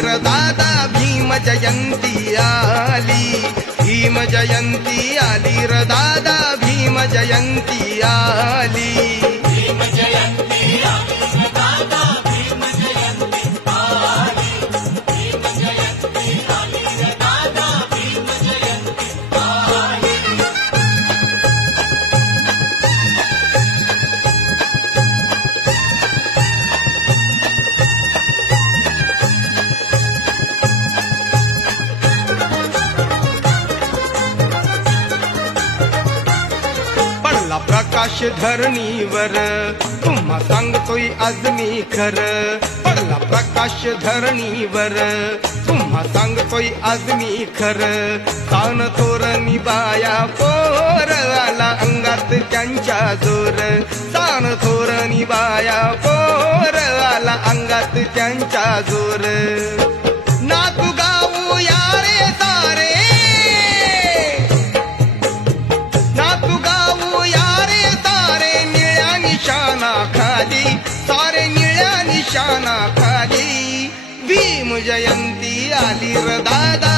र दादा, भीम जयंती आली, भीम जयंती आली र दादा, भीम जयंती आली, भीम जयंती आली र दादा, भीम जयंती आली, भीम जयंती आली र दादा, भीम जयंती आली। पडला प्रकाश धरणीवर, तुम्हा सांगतोय आज मी खरं, पडला प्रकाश धरणीवर, तुम्हा सांगतोय आज मी खरं, तान तोरणी बाया पोर, आला अंगात त्यांच्या जोर, तान तोरणी बाया पोर, आला अंगात त्यांच्या जोर, नातू गाऊ यारे सारे, नातू गाऊ यारे सारे, निळ्या निशाणा खाली, सारे निळ्या निशाणा खाली, भीम जयंती आली र दादा।